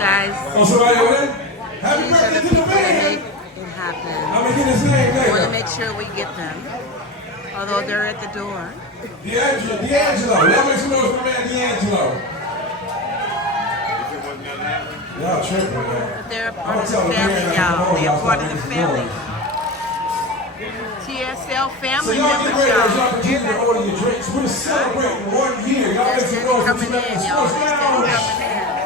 guys. Oh, somebody over there? Happy These are birthday the to the people that man! make it happen. I'm gonna get his name We want to later. make sure we get them. Although they're at the door. D'Angelo. Y'all make some noise for my man D'Angelo. Y'all tripping, man. But they're a part of the family, y'all. They're a part of the family. TSL family So y'all get members, ready as y'all y'all. continue to order your drinks. We're celebrating 1 year. Y'all make They're some steady noise for coming in, Jamaican y'all. Sports They're Lounge. steady coming in.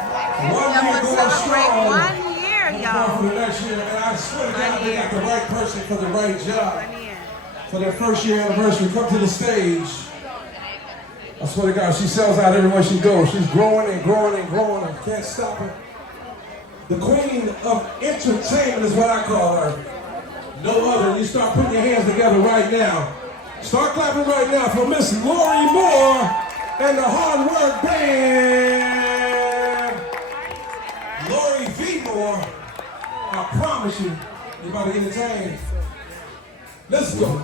1 Y'all year want to going celebrate strong. 1 year, For y'all. the next year, and I swear to God, they got the right person for the right job. 1 year. For their first year anniversary, come to the stage. I swear to God, she sells out everywhere she goes. She's growing and growing and growing. I can't stop her. The queen of entertainment is what I call her. No other. You start putting your hands together right now. Start clapping right now for Miss Lorie Moore and the Hard Work Band. Lorie V. Moore, I promise you, you're about to entertain. Let's go.